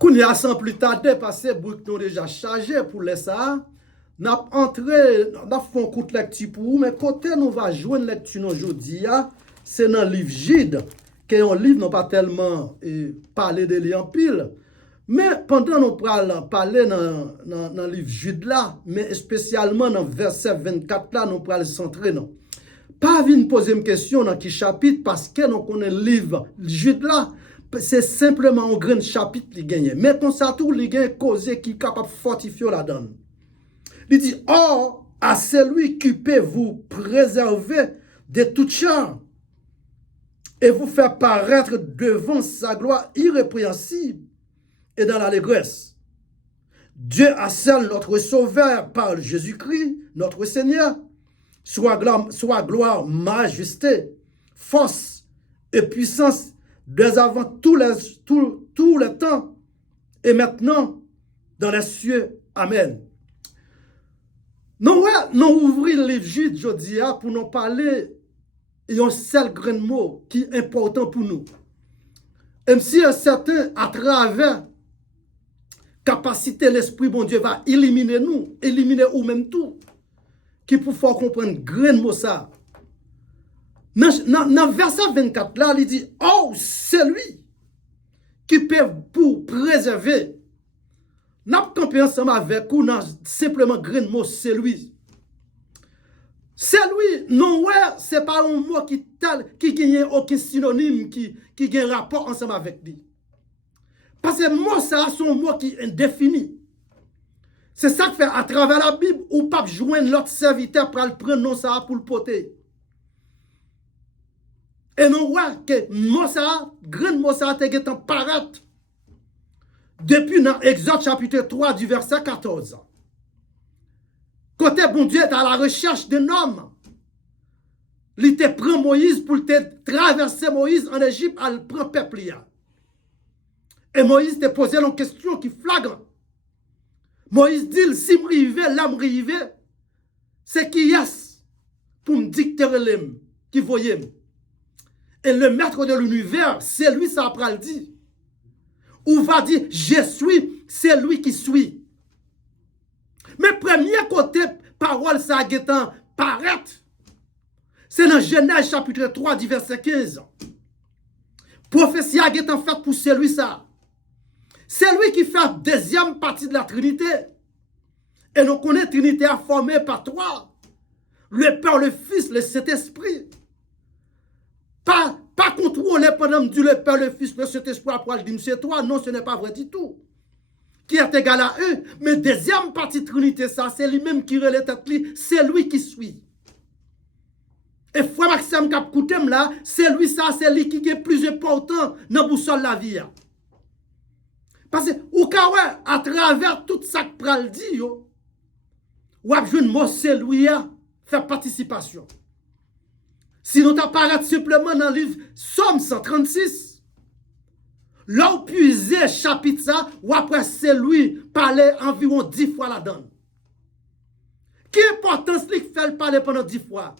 Qu'on y a sans plus tarder, parce que nous avons déjà chargé pour les ça. Nous avons entré, nous avons fait un coup de lecture pour vous, mais côté nous va jouer une lecture aujourd'hui, c'est dans le livre Jude, qui est un livre, non pas tellement parler de lui en pile, mais pendant nous parler dans le livre Jude là, mais spécialement dans verset 24 là, nous parlons centrer non. Pas venir poser une question dans qui chapitre, parce que nous connaissons le livre Jude là, c'est simplement un grand chapitre qui gagne. Mais comme ça, tout il gagne causé qui est capable de fortifier la donne. Il dit, or, à celui qui peut vous préserver de toute charme et vous faire paraître devant sa gloire irrépréhensible et dans l'allégresse. Dieu a seul notre sauveur par Jésus-Christ, notre Seigneur, soit gloire, majesté, force et puissance dès avant tout le temps et maintenant dans les cieux. Amen. Nous ouvrons le livre Jude aujourd'hui pour nous parler d'un seul grand mot qui est important pour nous. Même si un certain, à travers capacité l'Esprit bon Dieu va éliminer nous, éliminer ou même tout, qui pour faire comprendre grand mot ça. Dans verset 24 là, il dit, oh, c'est lui qui peut pour préserver. N'a pas campé ensemble avec vous, simplement grand mot, c'est lui. C'est lui, non, ouais, c'est pas un mot qui gagne aucun synonyme, qui gagne rapport ensemble avec lui. Parce que mot, ça a son mot qui est indéfini. C'est ça que fait à travers la Bible, ou pas joindre l'autre serviteur pour le prendre ça pour le porter. Et non, ouais, que mot ça, grand mot ça, te en paraître. Depuis dans Exode chapitre 3 du verset 14. Côté bon Dieu est à la recherche d'un homme. Il te prend Moïse pour te traverser Moïse en Égypte, elle prend peuple. Et Moïse te posé une question qui flagrante. Moïse dit, si je rive, là, je rive, c'est qui est pour me dicter l'homme qui voyait. Et le maître de l'univers, c'est lui, ça après le dit. Ou va dire, je suis, c'est lui qui suit. Mais premier côté, parole, ça a paraître. C'est dans Genèse chapitre 3, du verset 15. Prophétie a été faite pour celui ça. C'est lui qui fait la deuxième partie de la Trinité. Et nous connaissons la Trinité formée par trois. Le Père, le Fils, le Saint-Esprit. Pas contrôlé pendant Dieu, le Père, le Fils, le Saint-Esprit, après dire c'est toi. Non, ce n'est pas vrai du tout. Qui est égal à eux. Mais deuxième partie de la Trinité, ça, c'est lui-même qui relève, c'est lui qui suit. Et frère Maxime Kapkoutem là, c'est lui ça, c'est lui qui est plus important dans boussole la vie. Parce que, ou à travers tout ça que pral dit, ou à jouer mot c'est lui faire participation. Sinon, t'apparaît simplement dans le livre Somme 136. Là où puiser chapitre ça, ou après c'est lui parler environ 10 fois là-dedans. Quelle importance lui fait parler pendant 10 fois?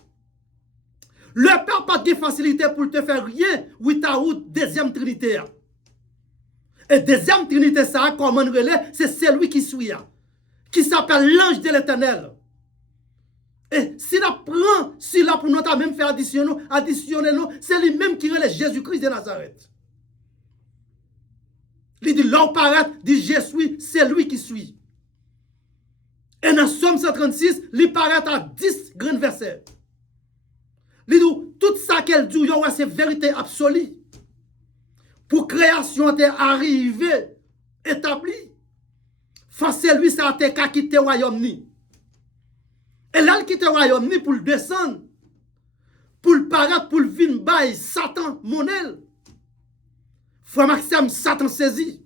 Le Père pas de facilité pour te faire rien, oui, ta route, deuxième Trinité. Et deuxième Trinité, ça, comme on relais, c'est celui qui suit, qui s'appelle l'ange de l'Éternel. Et si la prend, si la pour nous même faire additionner nous, c'est lui-même qui relève Jésus-Christ de Nazareth. Il dit, là où paraît, dit je suis, c'est lui qui suit. Et dans Somme 136, il paraît à 10 grands versets. Il dit, tout ça qu'elle dit, c'est vérité absolue. Pour création est arrivée, établie. Face à lui, ça a été quitté le royaume. Et là, il quitte le royaume pour le descendre. Pour le paraître, pour le venir, bail, Satan, monel. Frère Maxime, Satan saisi.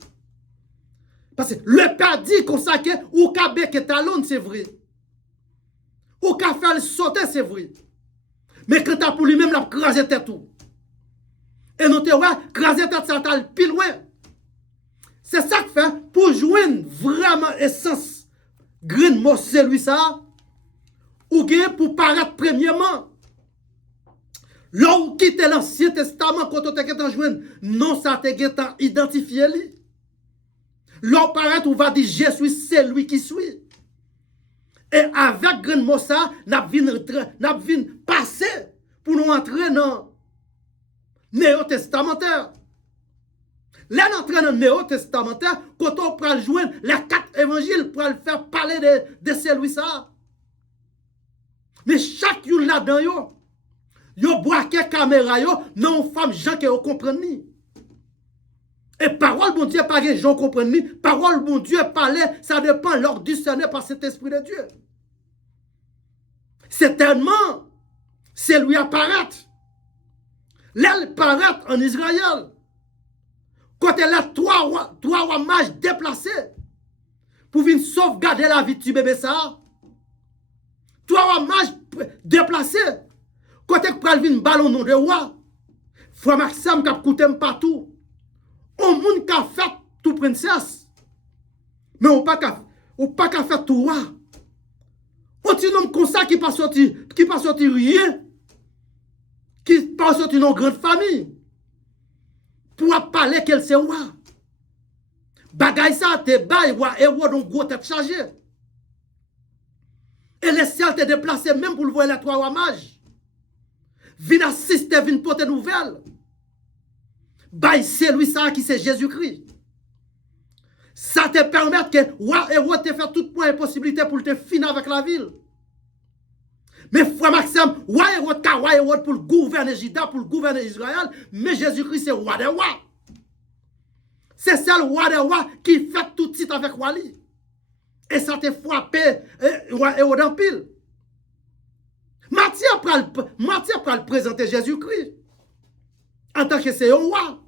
Parce que le Père dit qu'on sait que ou qu'a bec talon, c'est vrai. Ou qu'a fait le sauter, c'est vrai. Mais quand tu as pour lui-même, la craser tête tout. Et nous te voyons, craser tête, ça t'a le pile loin. C'est ça que fait pour joindre vraiment essence. Green mot, c'est lui ça. Ou bien pour paraître premièrement. Là où quitte l'Ancien Testament, quand on t'a joindre, non, ça t'a identifié lui. L'on paraît ou va dire je suis celui qui suis. Et avec grand mot ça, n'a vin passer pour nous entrer dans néo-testamentaire. Là, on entre dans le néo-testamentaire, quand on peut joindre les 4 évangiles pour le faire parler de celui-là. Mais chacun là-dedans, yo boaké caméra yo, non femme gens qui comprennent ni. Et parole bon Dieu pas que gens comprennent ni, parole bon Dieu parler, ça dépend leur discerner par cet esprit de Dieu. Certainement, c'est lui apparaître. L'aile paraît en Israël. Quand elle a trois mages déplacés pour venir sauvegarder la vie du bébé ça. 3 mages déplacés. Quand elle prend le ballon nom de roi. Frère Maxime qui a coûté partout. On monde qui a fait tout princesse. Mais on pas qu'à faire tout roi. On dit homme comme ça qui pas sorti rien. Qui pas sorti dans une grande famille. Pour parler qu'elle c'est roi. Bagay ça te bail roi et roi donc gros tête chargée. Et les ciels te déplacés même pour le voir les 3 rois mages. Vin assister, vin porter nouvelle. Bail c'est lui ça qui c'est Jésus-Christ. Ça te permet que roi et roi te faire tout point de possibilité pour te finir avec la ville. Mais frère Maxime, roi et roi pour gouverner Juda, pour gouverner Israël, mais Jésus-Christ c'est roi des rois. C'est ça le roi des rois qui fait tout de suite avec Wali. Et ça te frappé roi et roi dans pile. Matthieu pour le présenter Jésus-Christ en tant que c'est un roi.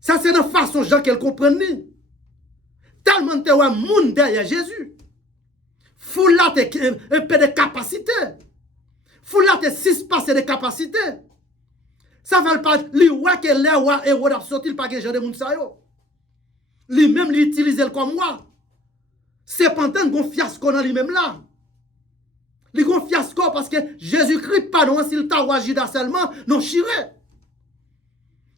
Ça c'est de façon gens qu'elle comprenne. Tellement de roi monde derrière Jésus. Foule là un peu de capacité. Foule là 6 passes de capacité. Ça ne veut pas dire que les rois et rois sorti pas que j'ai de moun sa yo. Lui-même l'utilise comme moi. C'est pendant qu'on fiasco dans lui-même là. Il gon fiasco parce que Jésus-Christ pas non s'il t'a roi Judas seulement non chiré.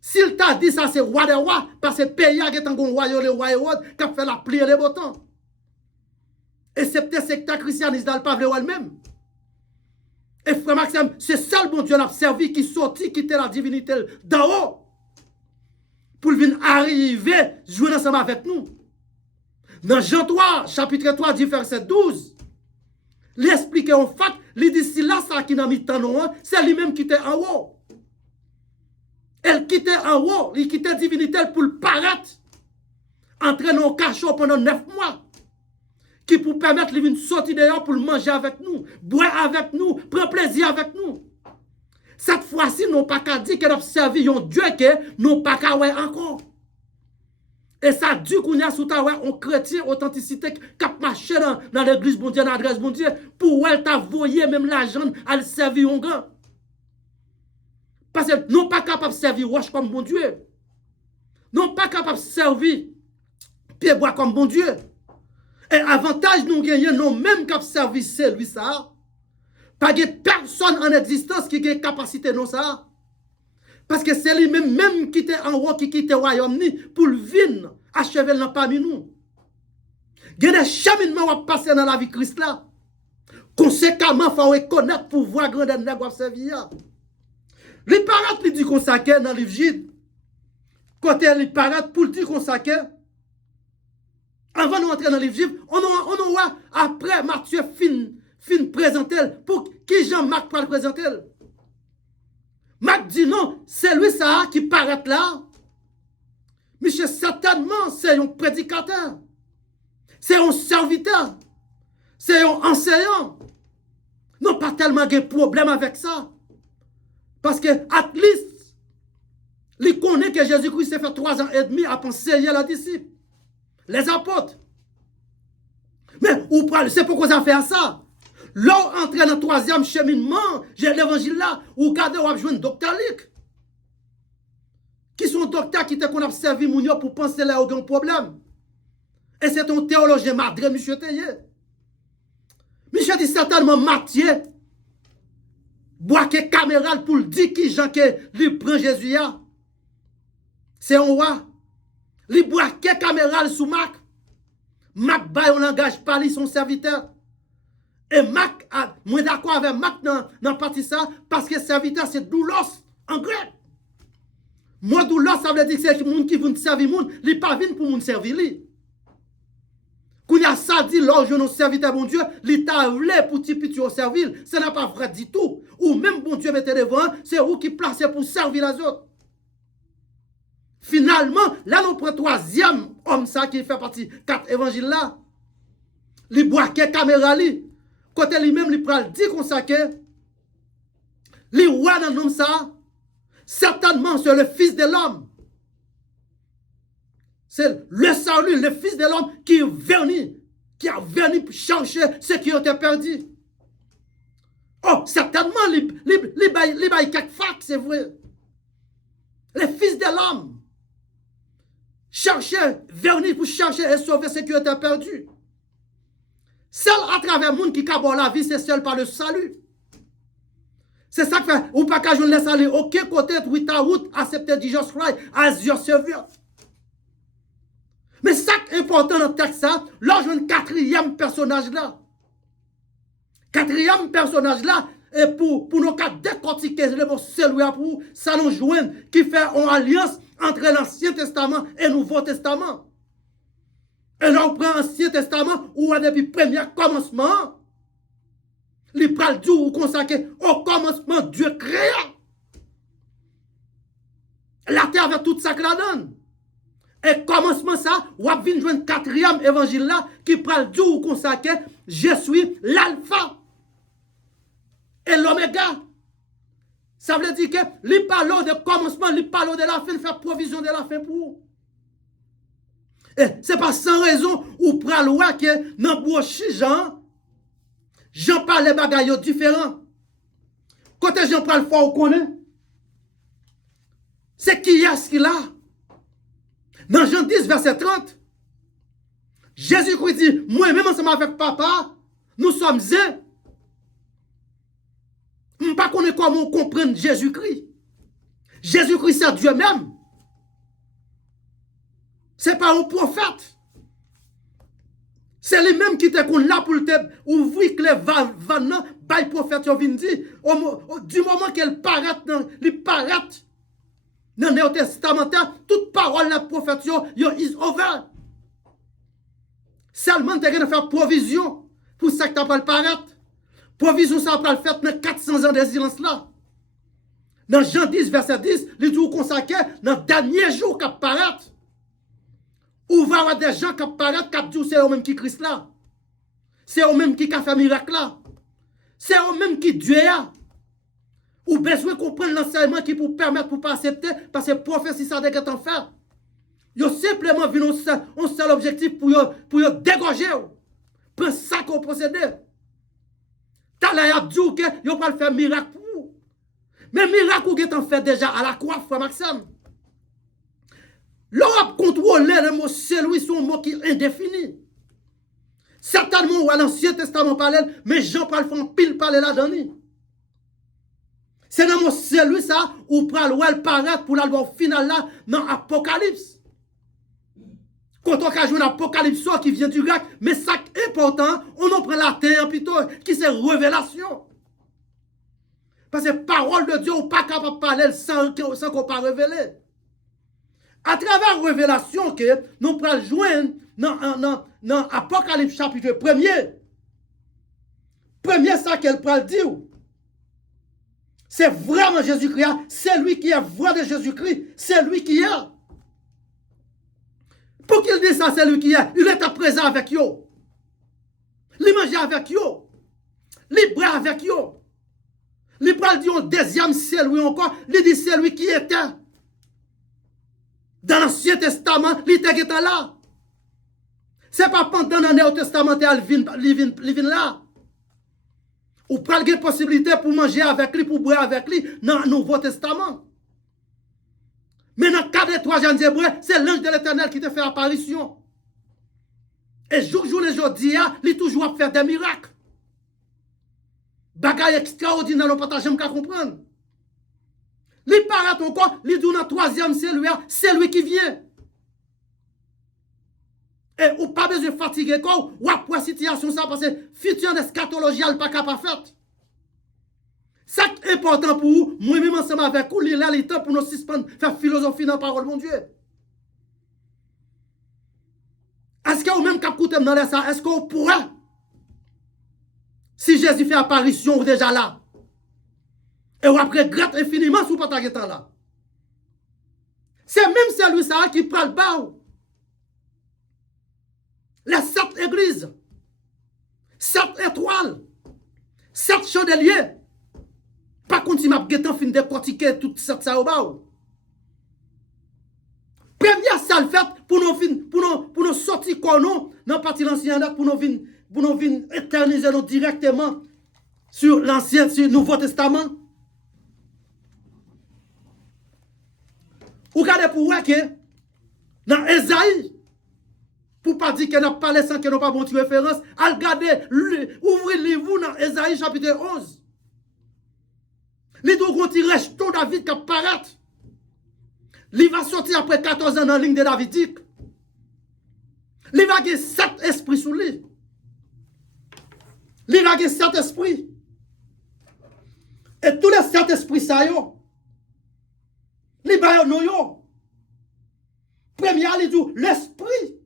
S'il t'a dit ça c'est roi des rois parce que pays a été un roi le roi Hérode qui a fait la prière les boutons. Et c'est peut-être secteur christianisme dans le pavle elle-même. Et frère Maxime, c'est ça le bon Dieu l'a servi qui sortit, qui était la divinité d'en haut. Pour venir arriver, jouer ensemble avec nous. Dans Jean 3, chapitre 3, verset 12, il explique en fait, il dit si là, ça qui n'a mis tant c'est lui-même qui était en haut. Elle quittait en haut, il quittait la divinité pour le paraître, entrer dans le cachot pendant 9 mois. Qui pour permettre de sortir dehors pour manger avec nous, boire avec nous, prendre plaisir avec nous. Cette fois-ci, nous n'avons pas qu'à dire que nous avons servi un Dieu que nous n'avons pas qu'à voir encore. Et ça dit qu'on y a sous ta un chrétien authenticité qui a marché dans l'église bon Dieu, dans l'adresse bon Dieu, pour elle t'a voyé même l'argent à le servir un grand. Parce que nous n'sommes pas capables de servir roche comme bon Dieu. Nous ne sommes pas capables de servir pied bois comme bon Dieu. Et avantage nous gagnons, nous même qui servi celui ça. Pas de personne en existence qui a capacité non ça. Parce que c'est lui-même même qui était en haut, qui quitte le royaume pour le venir achever dans parmi nous. Il y a des cheminements qui passent dans la vie de Christ là. Conséquemment, il faut reconnaître pour voir grandeur de nègre servir. Les parents qui disent qu'on s'acquiert dans le livre Gide. Côté les parents pour dire qu'on s'acquiert. Avant de rentrer dans le livre Gide, on aura après Matthieu fin présenter pour qui Jean-Marc peut le présenter. Marc dit non, c'est lui ça qui paraît là. Monsieur, certainement, c'est un prédicateur. C'est un serviteur. C'est un enseignant. Non, pas tellement de problème avec ça. Parce que, at least, il connaît que Jésus-Christ s'est fait 3 ans et demi à enseigner les disciples. Les apôtres. Mais, c'est pourquoi ça fait ça. Là, entrer dans le 3e cheminement, j'ai l'évangile là, ou regardez, on va jouer un docteur Lick. Qui sont docteurs qui qu'on a servi Mounio pour penser là, aucun problème. Et c'est un théologien madré, monsieur Teye. Monsieur dit certainement Matthieu, boit que caméra pour le dire qui Jean que lui prend Jésus. C'est un roi. Il boit que braquer caméra sous Mac. Mac bail un langage parler son serviteur. Et Mac, moi d'accord avec Mac dans partie ça, parce que serviteur c'est doulos en grec. Moi doulos ça veut dire que c'est le monde qui veut servir le monde, il pas vient pour monde servir lui. Quand il y a ça dit lors je nos serviteurs bon Dieu, l'État voulait pour petit au servir, ce n'est pas vrai du tout. Ou même bon Dieu mettez devant, c'est vous qui placez pour servir les autres. Finalement, là nous prenons troisième homme ça qui fait partie 4 évangiles là. Il braque caméra li. Côté lui-même il prend dit comme ça que li roi dans nom ça certainement c'est le fils de l'homme. C'est le salut, le fils de l'homme qui est venu, qui a venu pour chercher ce qui ont été perdu. Oh, certainement, les bails quelques facs, c'est vrai. Le fils de l'homme cherchait, venu pour chercher et sauver ce qui ont été perdu. Seul à travers le monde qui cabot la vie, c'est seul par le salut. C'est ça que fait, ou pas qu'à je laisse aller, aucun côté, without accepter Jesus Christ as your savior. Mais ça qui est important dans le texte, là, j'ai un quatrième personnage là. Quatrième personnage là, et pour nous décortiquer le mot celui pour ça nous joindre, qui fait une alliance entre l'Ancien Testament et le Nouveau Testament. Et là, on prend l'Ancien Testament, où depuis le premier commencement, il parle du ou consacré au commencement, Dieu créa la terre avec toute sa donne. Et commencement ça, on va venir jouer un quatrième évangile là qui parle du ou consacré, je suis l'alpha et l'oméga. Ça veut dire que les parle de commencement, les parle de la fin, faire provision de la fin pour vous. Et c'est pas sans raison ou pral ouais que dans bouche Jean parle les bagailles différents. Côté Jean parle fort on connaît. C'est qui est-ce qu'il a? Dans Jean 10, verset 30, Jésus-Christ dit, moi-même ensemble avec papa, nous sommes un. Je ne sais pas comment comprendre Jésus-Christ. Jésus-Christ, c'est Dieu même. Ce n'est pas un prophète. C'est lui-même qui était là pour ouvrir les vannes, le prophète vient dire, du moment qu'elle paraît dans le Néo Testamentaire, toute parole de la prophète, is over. Seulement, tu as de faire provision pour ça que tu pas le paraître. Provision, ça va le faire dans 400 ans de silence là. Dans Jean 10, verset 10, les jours consacrés, dans le dernier jour qui apparaît, où va y avoir des gens qui apparaissent, qui disent c'est eux-mêmes qui Christ là. C'est eux-mêmes qui ont fait miracle là. C'est eux-mêmes qui Dieu a. Ou besoin qu'on prenne l'enseignement qui pour permettre pour pas accepter parce que prophétie ça dégage en faire. Yo simplement vu un seul objectif pour dégorger. Prends ça qu'on procédé. T'as l'air dit que yo pas le faire miracle pour vous. Mais miracle ou est en fait déjà à la croix frère Maxime. L'Europe contrôler le mot celui son mot qui est indéfini. Certainement à l'Ancien Testament parle mais Jean parle font pile parler là-dedans. C'est dans mon celui ça, ou pral ou elle paraît pour l'album final là, dans Apocalypse. Quand on a joué l'Apocalypse qui vient du grec, mais ça est important, on en prend la terre plutôt, qui c'est révélation. Parce que parole de Dieu, on n'est pas capable de parler sans qu'on pas révéler. À travers révélation que nous prenons joindre dans Apocalypse chapitre 1er. Premier ça qu'elle pral dire. C'est vraiment Jésus-Christ, c'est lui qui est vrai de Jésus-Christ, c'est lui qui est. Pour qu'il dise ça, c'est lui qui est, il est à présent avec eux. Il mange avec eux. Il boit avec eux. Il parle du deuxième, c'est lui encore, il dit c'est lui qui était. Dans l'Ancien Testament, il était là. Ce n'est pas pendant le Nouveau Testament qu'il vient là. Ou pral gen possibilité pour manger avec lui, pour boire avec lui dans le Nouveau Testament. Mais dans le cas des 3 jeunes Hébreux, c'est l'ange de l'Éternel qui te fait apparition. Et jour les jours, il est toujours à faire des miracles. Bagaille extraordinaire, on ne peut pas jamais comprendre. Il paraît encore, il dit dans le 3e, c'est lui qui vient. Et ou pas besoin de fatiguer quoi, ou après situation ça parce que futur eschatologie pas capable faire. Ça qui est important pour vous, moi-même ensemble avec vous, il y a temps pour nous suspendre, faire philosophie dans la parole, mon Dieu. Est-ce que vous-même qui écoutez dans ça, est-ce que vous pourrez, si Jésus fait apparition, vous déjà là, et vous après gratte infiniment sous votre temps là. C'est même celui ça qui prend le bas. Les 7 églises, 7 étoiles, 7 chandeliers. Par contre, si m'a guettant fin décortiquer tout ça au bas. Première salle faite pour nous sortir quoi nous dans partie l'ancien date pour nous venir éterniser nous directement sur l'ancien sur le Nouveau Testament. Vous regardez pour voir que dans Esaïe, pour pas dire que n'a pas parlé sans que nous pas bon référence, à regarder ouvrez le livre dans Esaïe chapitre 11. Les deux gros tirage tout David qui apparaît. Il va sortir après 14 ans dans la ligne de Davidique. Il va avoir 7 esprits sous lui. Il va avoir 7 esprits. Et tous les 7 esprits, ça y est. Il va avoir premier, il dit, l'esprit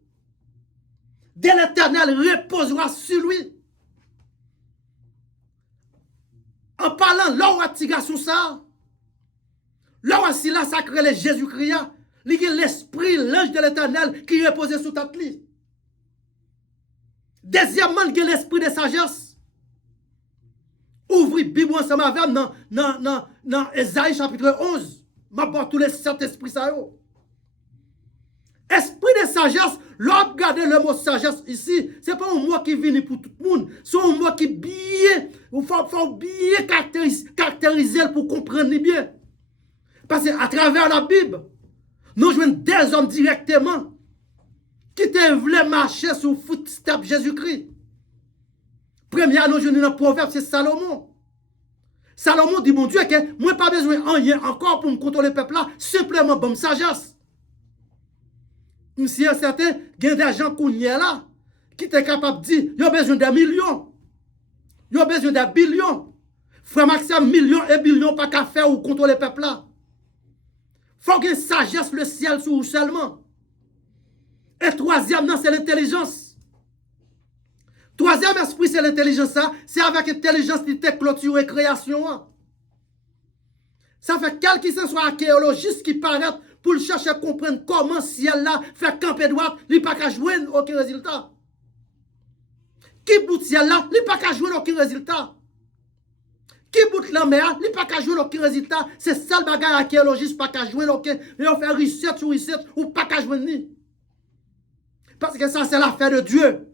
de l'Éternel reposera sur lui. En parlant, là où a tiré sur ça, là où si là sacré le Jésus-Christ, il y a l'esprit, l'ange de l'Éternel qui reposait sous ta clé. Deuxièmement, il y a l'esprit de sagesse. Ouvrez Bible ensemble avec dans Esaïe chapitre 11. Ma porte tous les 7 esprits ça yo. Esprit de sagesse, l'autre regardez le mot sagesse ici, c'est pas un mot qui vient pour tout le monde, c'est un mot qui bien, il faut bien caractériser pour comprendre bien. Parce qu'à travers la Bible, nous jouons des hommes directement qui te voulaient marcher sur le footstep Jésus-Christ. Premier, nous jouons dans le proverbe, c'est Salomon. Salomon dit, mon Dieu, que moi pas besoin de rien encore pour me contrôler le peuple là, simplement bonne sagesse. Si certain, il y a des gens qui sont là, qui sont capables de dire, il y a besoin de millions, il y a besoin de billions. Frère Maxime, millions et billions pas qu'à faire ou contrôler le peuple là. Il faut qu'il y ait sagesse le ciel sur vous seulement. Et troisième, c'est l'intelligence. Troisième esprit, c'est l'intelligence. C'est avec l'intelligence qui te clôture et création. Ça fait quel qu'il soit archéologiste qui paraît pour chercher à comprendre comment ciel là fait camper droite, il n'y a pas qu'à jouer aucun résultat. Qui bout ciel là, il n'y a pas qu'à jouer aucun résultat. Qui bout la mer, il n'y a pas qu'à jouer aucun résultat. C'est ça le bagage archéologiste, pas qu'à jouer aucun. Et on fait research sur research ou pas qu'à jouer ni. Parce que ça, c'est l'affaire de Dieu.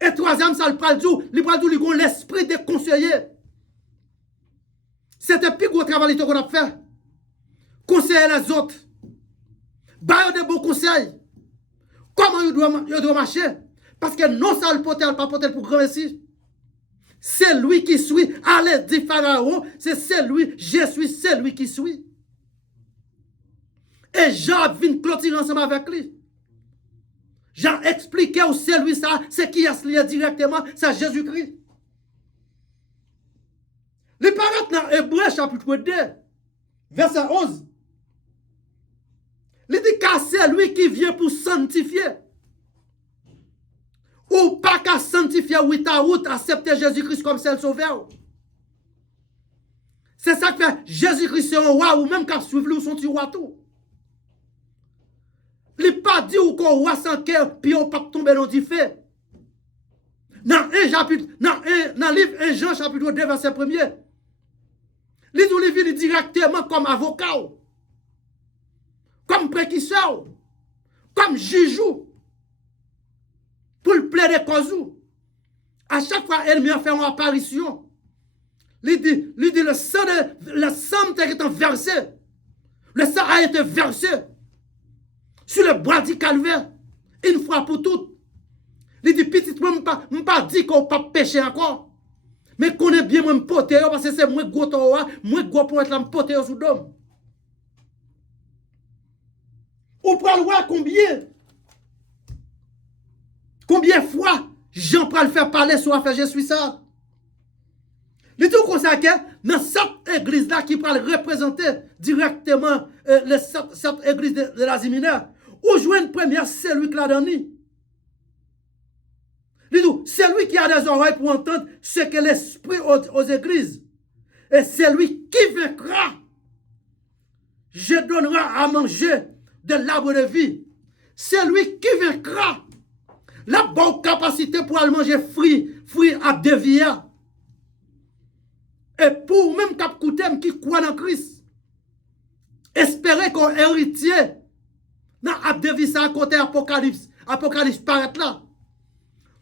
Et troisième, ça le parle du, l'esprit des conseillers. C'est un plus gros travail qu'on a fait. Conseiller les autres. Bailler de bons conseils. Comment ils doivent marcher? Parce que non, ça le potel, pas potel pour grand ici. C'est lui qui suit. Allez, dit Pharaon, c'est lui, je suis celui qui suit. Et Jean vient clôturer ensemble avec lui. Jean expliqué où c'est lui ça, c'est qui est lié directement, c'est Jésus-Christ. Les paroles dans Hébreu chapitre 2, verset 11. Il dit que c'est lui qui vient pour sanctifier. Ou pas qu'à sanctifier ou ta route, accepter Jésus-Christ comme seul sauveur. C'est ça que fait Jésus-Christ c'est un roi ou même qu'à suivre lui son petit roi tout. Il n'est pas dit ou qu'on roi sans cœur, puis on pas tomber dans du fait. Dans le livre 1 Jean chapitre 2 verset 1er, il vient directement comme avocat, comme préquisseur, comme juge, pour le plaider cause. À chaque fois, elle a fait une apparition. Il dit le sang a été versé. Le sang a été versé sur le bois du calvaire, une fois pour toutes. Il dit, petit, je ne pas dit qu'on ne peut pas pécher encore. Mais qu'on est bien moins poté, parce que c'est moins gros, moins gros pour être là, poté sous l'homme. Ou pour voir combien Combien de fois Jean pral faire parler sur affaire je suis ça? Les tout comme ça que dans cette église là qui pral représenter directement cette église de la Ziminaire, ou jouer une première c'est lui qui l'a donné. C'est lui qui a des oreilles pour entendre ce que l'esprit aux églises. Et c'est lui qui vaincra. Je donnerai à manger de l'arbre de vie. C'est lui qui vaincra. La bonne capacité pour aller manger fruit à devia. Et pour même cap Koutem qui croit dans Christ, espérer qu'on héritier dans Abdevi ça à côté Apocalypse paraît là.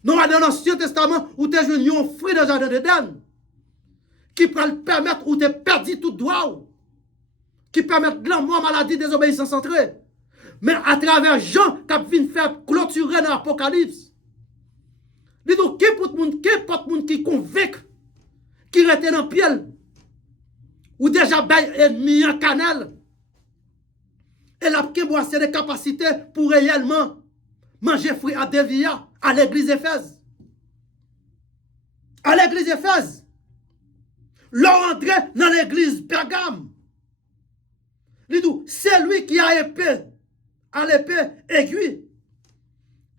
Dans l'Ancien Testament, où tu as un fruit dans le jardin d'Éden, qui peut permettre ou tu perdu tout droit, qui permet de la mort, maladie, désobéissance centrée. Mais à travers Jean, qui a fini faire clôturer dans l'Apocalypse, il dit qu'importe monde qui convainc, qui reste dans le pied, ou déjà mis en canal, et la boit c'est des capacités pour réellement manger fruit à Devia à l'église d'Éphèse. À l'église d'Éphèse. Leur entrée dans l'église Pergame. C'est lui qui a épée, à l'épée aiguë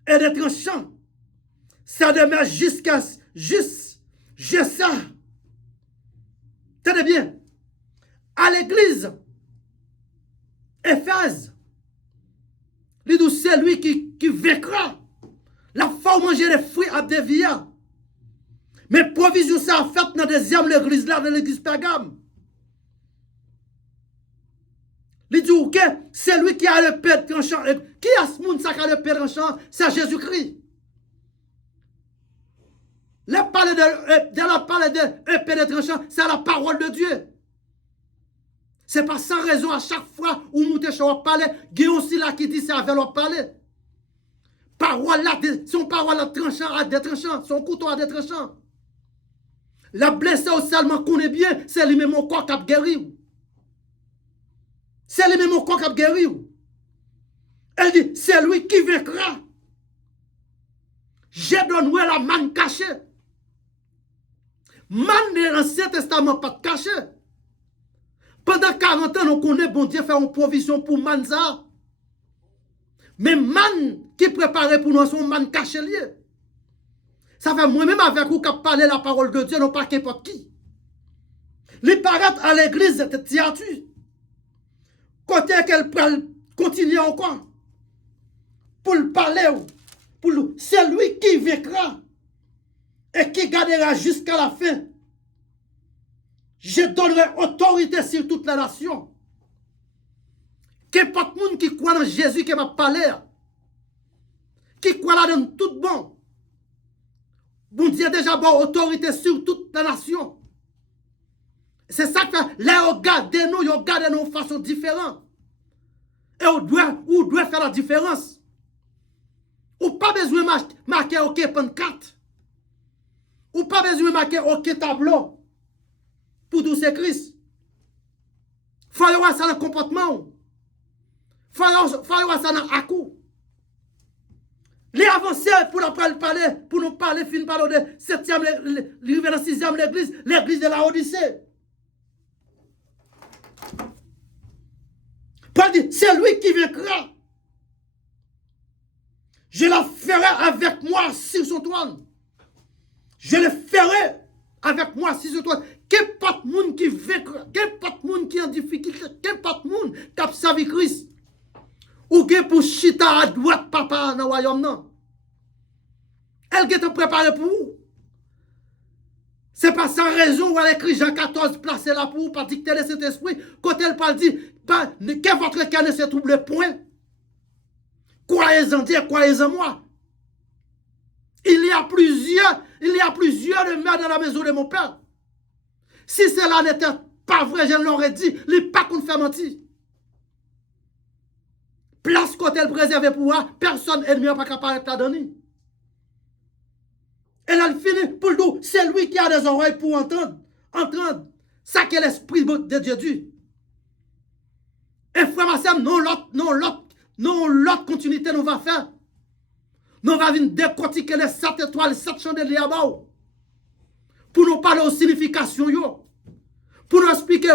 et des tranchants. Ça demeure juste ça. Tenez bien. À l'église Éphèse, c'est lui qui vaincra. La forme manger les fruits à Devia. Mais provision ça a fait dans la deuxième l'église là, dans l'église Pergame. Il dit que c'est lui qui a le père tranchant. Qui a ce monde qui a le père tranchant? C'est Jésus-Christ. La parole de père tranchant, c'est la parole de Dieu. C'est pas sans raison à chaque fois où nous te parler, il y a aussi là qui dit c'est avec leur parler. Parole là, son parole là tranchant à des tranchants, son couteau à des tranchants. La blessure seulement qu'on est bien, c'est lui-même mon corps qui a guéri. C'est lui-même mon corps qui a guéri. Elle dit, c'est lui qui vaincra. J'ai donné la manne cachée. Manne de l'Ancien Testament pas caché. Pendant 40 ans, on connaît bon Dieu faire une provision pour manza. Mais man qui préparait pour nous son man caché lié. Ça fait moi-même avec vous qui parler la parole de Dieu, non pas n'importe qui. Les paraît à l'église de théâtre. Côté qu'elle continue encore. Pour le parler. C'est lui qui vaincra. Et qui gardera jusqu'à la fin. Je donnerai autorité sur toute la nation. Qu'importe monde qui croit dans Jésus qui m'a parlé. Qui croit là dans tout bon. Bon Dieu déjà bon autorité sur toute la nation. C'est ça que là, regardez-nous de façon différente. Et on doit faire la différence. Ou pas besoin de marquer OK pancarte. Ou pas besoin de marquer OK tableau. Pour tout c'est Christ. Faut voir ça dans le comportement. Faut voir ça dans l'accou. Les avancés pour nous parler, fin parler de 7e, l'arrivée dans 6e l'église de la Odyssée. Paul dit, c'est lui qui vaincra. Je la ferai avec moi sur son trône. Je le ferai avec moi sur son trône. Qu'importe monde qui vaincra, qu'importe monde qui est en difficulté, qu'importe monde qui a servi Christ. Ou qui pour chita à droite papa dans le royaume non. Elle qui est préparée pour vous. C'est pas sans raison où elle écrit Jean 14 placé là pour vous, pas dicter de cet esprit. Quand elle parle dit, que votre cœur ne se trouble point. Croyez en Dieu, croyez en moi. Il y a plusieurs demeures dans la maison de mon père. Si cela n'était pas vrai, je l'aurais dit, il n'est pas qu'on fait mentir. Place côté elle préservée pour moi, personne ennemi n'a pas capable de la donner. Elle a fini pour nous, c'est lui qui a des oreilles pour entendre. Ça que l'esprit de Dieu dit. Et frère ma soeur, non l'autre continuité nous va faire. Nous va venir décortiquer les 7 étoiles, 7 chandeliers à bas. Pour nous parler aux significations. Pour nous expliquer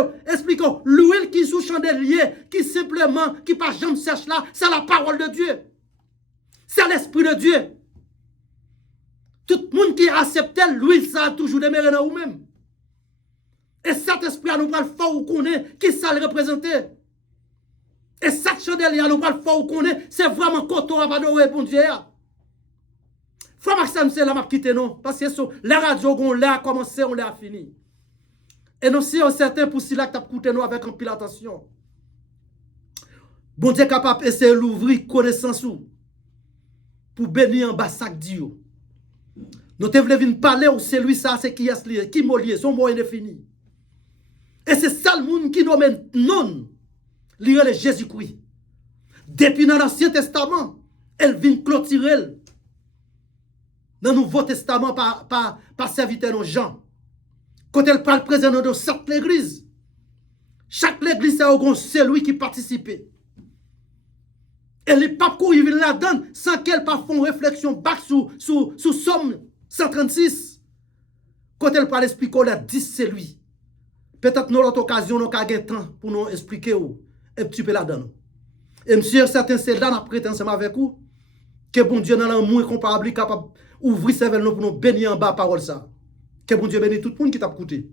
l'huile qui est sous chandelier, qui simplement, qui pas jamais sèche là, c'est la parole de Dieu. C'est l'esprit de Dieu. Tout le monde qui accepte l'huile, ça a toujours demeuré dans vous-même. Et cet esprit nous va le faire ou connaît qui ça le représente. Et cette chandelier nous va le faire ou connaît, c'est vraiment coton à adorer pour Dieu. Frère Maxime, c'est là m'a quitté non parce que la radio on l'a commencé, on l'a fini. Et nous sommes certains pour cela que tu as écouté nous avec un pile attention. Bon Dieu capable d'essayer d'ouvrir connaissance pour bénir en bas sac Dieu. Nous te voulons venir parler ou c'est lui ça, c'est qui est lié, qui m'a lié, son mot est fini. Et c'est ça le monde qui nous mène non, lire le Jésus-Christ. Depuis dans l'Ancien Testament, elle vient clôturer dans le Nouveau Testament par serviteur de Jean. Quand elle parle présent dans chaque église, chaque église a celui qui participait. Et les papes qui viennent là-dedans sans qu'elle pas font réflexion back sous Somme 136. Quand elle parle expliquer, on a 10 c'est lui. Peut-être nous l'autre occasion, nous avons temps pour nous expliquer un petit peu là-dedans. Et monsieur, certains c'est là, nous prêtons ensemble avec vous, que bon Dieu dans l'amour incomparable capable d'ouvrir ses veines pour nous bénir en bas parole ça. Que bon Dieu bénisse tout le monde qui t'a écouté.